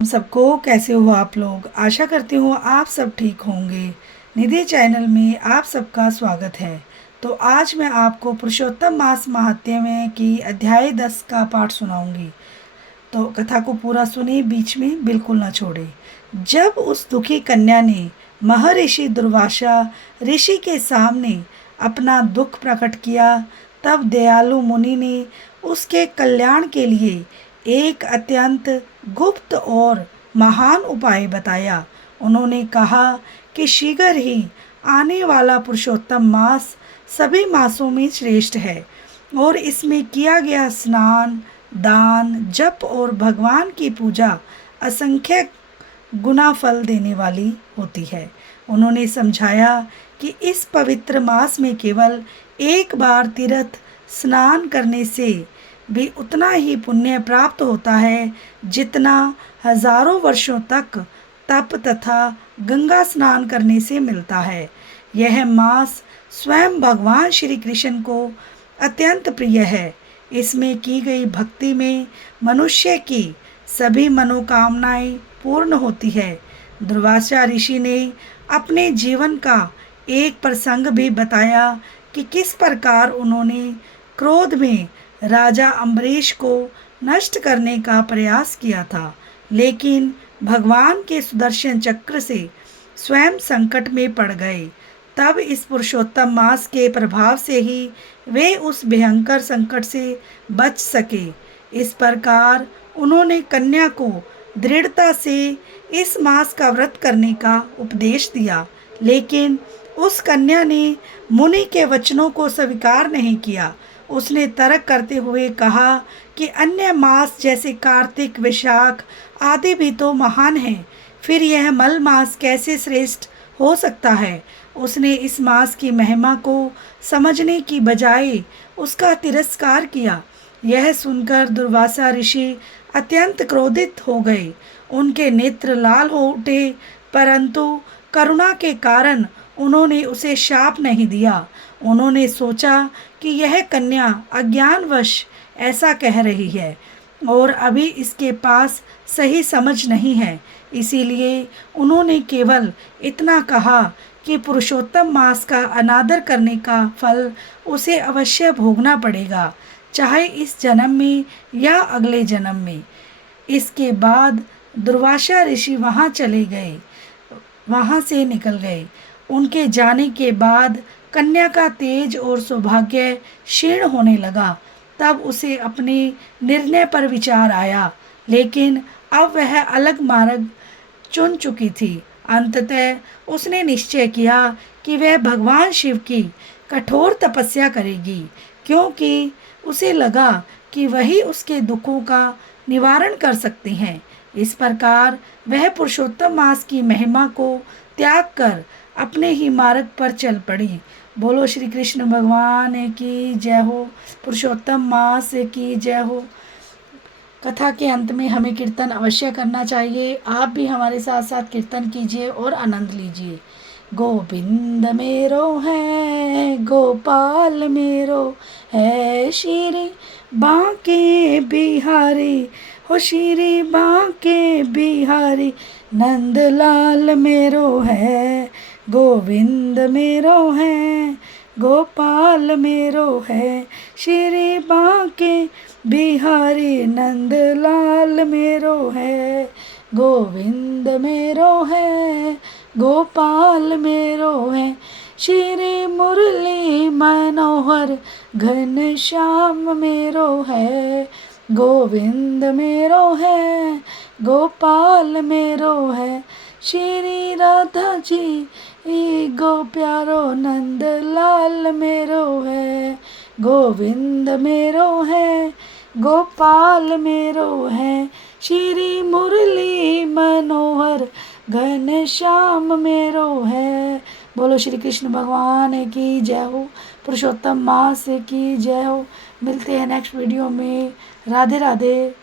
सबको कैसे हो आप लोग। आशा करती हूँ आप सब ठीक होंगे। निधि चैनल में आप सबका स्वागत है। तो आज मैं आपको पुरुषोत्तम मास महात्म्य की अध्याय 10 का पाठ सुनाऊंगी। तो कथा को पूरा सुनिए, बीच में बिल्कुल ना छोड़े। जब उस दुखी कन्या ने महर्षि दुर्वासा ऋषि के सामने अपना दुख प्रकट किया, तब दयालु मुनि ने उसके कल्याण के लिए एक अत्यंत गुप्त और महान उपाय बताया। उन्होंने कहा कि शीघ्र ही आने वाला पुरुषोत्तम मास सभी मासों में श्रेष्ठ है और इसमें किया गया स्नान, दान, जप और भगवान की पूजा असंख्य गुना फल देने वाली होती है। उन्होंने समझाया कि इस पवित्र मास में केवल एक बार तीर्थ स्नान करने से भी उतना ही पुण्य प्राप्त होता है जितना हजारों वर्षों तक तप तथा गंगा स्नान करने से मिलता है। यह मास स्वयं भगवान श्री कृष्ण को अत्यंत प्रिय है। इसमें की गई भक्ति में मनुष्य की सभी मनोकामनाएं पूर्ण होती है। दुर्वासा ऋषि ने अपने जीवन का एक प्रसंग भी बताया कि किस प्रकार उन्होंने क्रोध में राजा अम्बरीश को नष्ट करने का प्रयास किया था, लेकिन भगवान के सुदर्शन चक्र से स्वयं संकट में पड़ गए। तब इस पुरुषोत्तम मास के प्रभाव से ही वे उस भयंकर संकट से बच सके। इस प्रकार उन्होंने कन्या को दृढ़ता से इस मास का व्रत करने का उपदेश दिया, लेकिन उस कन्या ने मुनि के वचनों को स्वीकार नहीं किया। उसने तर्क करते हुए कहा कि अन्य मास जैसे कार्तिक, वैशाख आदि भी तो महान हैं, फिर यह मल मास कैसे श्रेष्ठ हो सकता है। उसने इस मास की महिमा को समझने की बजाय उसका तिरस्कार किया। यह सुनकर दुर्वासा ऋषि अत्यंत क्रोधित हो गए। उनके नेत्र लाल हो उठे, परंतु करुणा के कारण उन्होंने उसे शाप नहीं दिया। उन्होंने सोचा कि यह कन्या अज्ञानवश ऐसा कह रही है और अभी इसके पास सही समझ नहीं है, इसीलिए उन्होंने केवल इतना कहा कि पुरुषोत्तम मास का अनादर करने का फल उसे अवश्य भोगना पड़ेगा, चाहे इस जन्म में या अगले जन्म में। इसके बाद दुर्वासा ऋषि वहाँ से निकल गए। उनके जाने के बाद कन्या का तेज और सौभाग्य क्षीण होने लगा। तब उसे अपने निर्णय पर विचार आया, लेकिन अब वह अलग मार्ग चुन चुकी थी। अंततः उसने निश्चय किया कि वह भगवान शिव की कठोर तपस्या करेगी, क्योंकि उसे लगा कि वही उसके दुखों का निवारण कर सकते हैं। इस प्रकार वह पुरुषोत्तम मास की महिमा को त्याग कर अपने ही मार्ग पर चल पड़ी। बोलो श्री कृष्ण भगवान की जय हो, पुरुषोत्तम मास की जय हो। कथा के अंत में हमें कीर्तन अवश्य करना चाहिए। आप भी हमारे साथ साथ कीर्तन कीजिए और आनंद लीजिए। गोविंद मेरो है, गोपाल मेरो है, श्री बांके बिहारी हो, श्री बांके बिहारी, नंदलाल मेरो है। गोविंद मेरो है, गोपाल मेरो है, श्री बांके बिहारी, नंदलाल मेरो है। गोविंद मेरो है, गोपाल मेरो है, श्री मुरली मनोहर घनश्याम मेरो है। गोविंद मेरो है, गोपाल मेरो है, श्री राधा जी गो प्यारो, नंदलाल मेरो है। गोविंद मेरो है, गोपाल मेरो है, श्री मुरली मनोहर घनश्याम मेरो है। बोलो श्री कृष्ण भगवान की जय हो, पुरुषोत्तम मास की जय हो। मिलते हैं नेक्स्ट वीडियो में। राधे राधे।